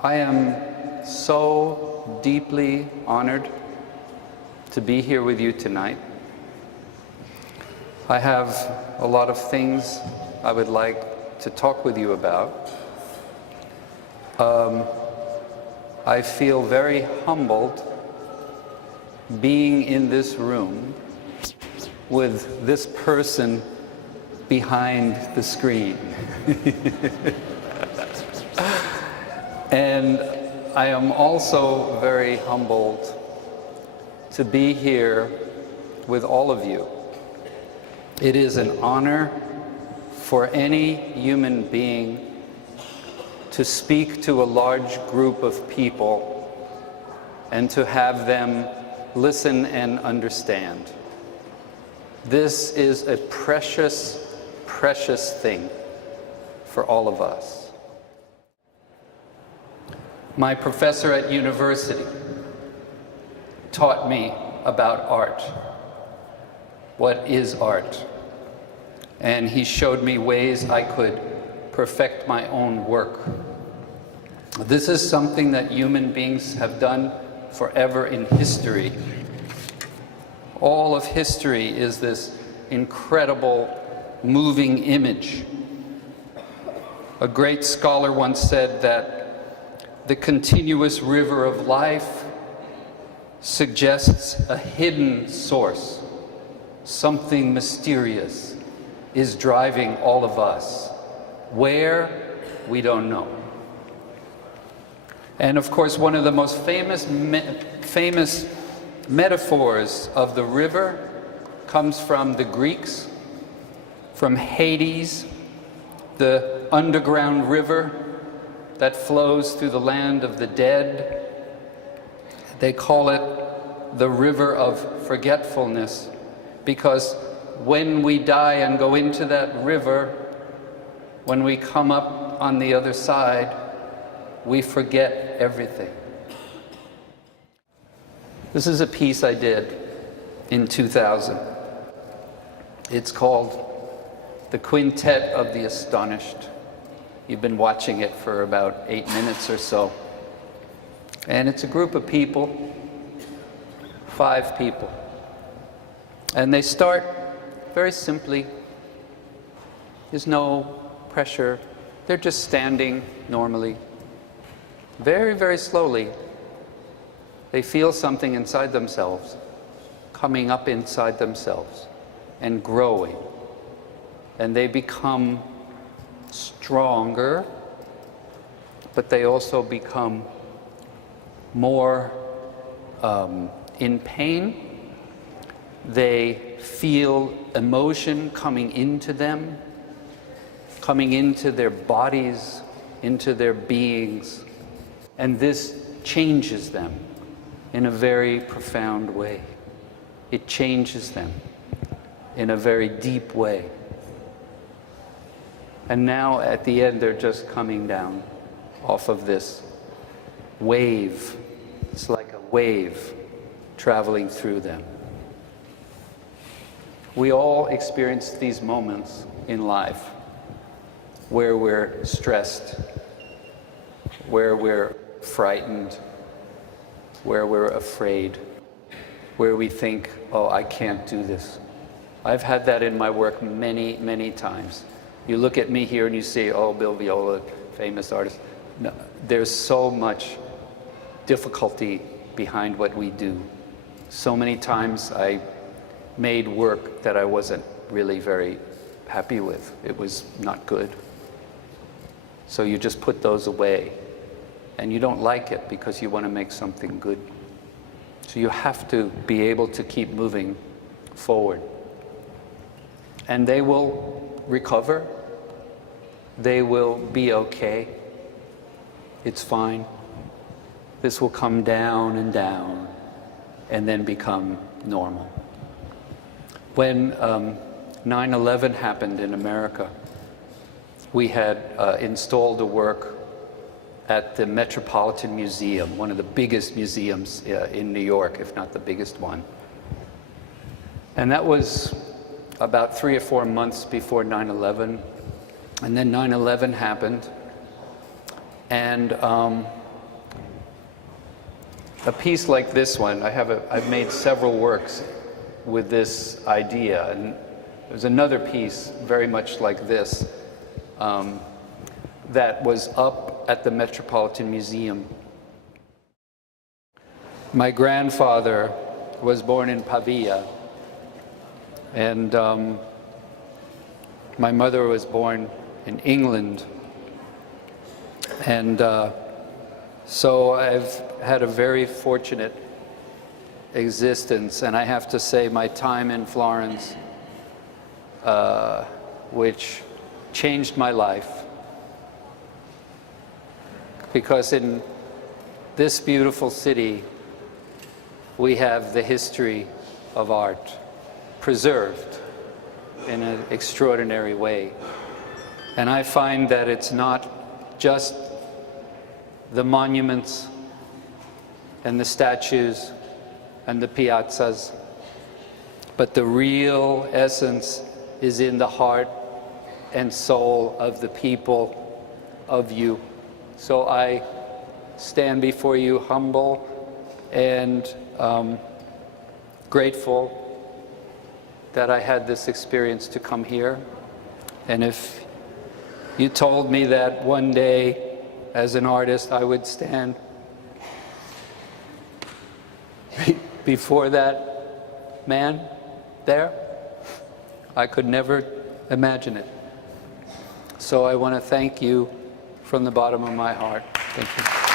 I am so deeply honored to be here with you tonight. I have a lot of things I would like to talk with you about. I feel very humbled being in this room with this person behind the screen. And I am also very humbled to be here with all of you. It is an honor for any human being to speak to a large group of people and to have them listen and understand. This is a precious, precious thing for all of us. My professor at university taught me about art. What is art? And he showed me ways I could perfect my own work. This is something that human beings have done forever in history. All of history is this incredible moving image. A great scholar once said that the continuous river of life suggests a hidden source. Something mysterious is driving all of us. Where? We don't know. And of course, one of the most famous metaphors of the river comes from the Greeks, from Hades, the underground river that flows through the land of the dead. They call it the river of forgetfulness, because when we die and go into that river, when we come up on the other side, we forget everything. This is a piece I did in 2000. It's called The Quintet of the Astonished. You've been watching it for about 8 minutes or so. And it's a group of people, 5 people. And they start very simply. There's no pressure. They're just standing normally. Very, very slowly, they feel something inside themselves, coming up inside themselves and growing. And they become stronger, but they also become more in pain. They feel emotion coming into them, coming into their bodies, into their beings, and this changes them in a very profound way. It changes them in a very deep way. And now at the end, they're just coming down off of this wave. It's like a wave traveling through them. We all experience these moments in life where we're stressed, where we're frightened, where we're afraid, where we think, oh, I can't do this. I've had that in my work many, many times. You look at me here and you say, oh, Bill Viola, famous artist. No, there's so much difficulty behind what we do. So many times I made work that I wasn't really very happy with. It was not good. So you just put those away. And you don't like it because you want to make something good. So you have to be able to keep moving forward. And they will recover. They will be okay. It's fine. This will come down and then become normal. When 9/11 happened in America, we had installed a work at the Metropolitan Museum, one of the biggest museums in New York, if not the biggest one. And that was about 3 or 4 months before 9/11. And then 9/11 happened. And a piece like this one, I've made several works with this idea, and there's another piece very much like this that was up at the Metropolitan Museum. My grandfather was born in Pavia, and my mother was born in England. And so I've had a very fortunate existence, and I have to say my time in Florence, which changed my life, because in this beautiful city we have the history of art preserved in an extraordinary way. And I find that it's not just the monuments and the statues and the piazzas, but the real essence is in the heart and soul of the people, of you. So I stand before you humble and grateful that I had this experience to come here. And if you told me that one day as an artist I would stand before that man there, I could never imagine it. So I want to thank you from the bottom of my heart. Thank you.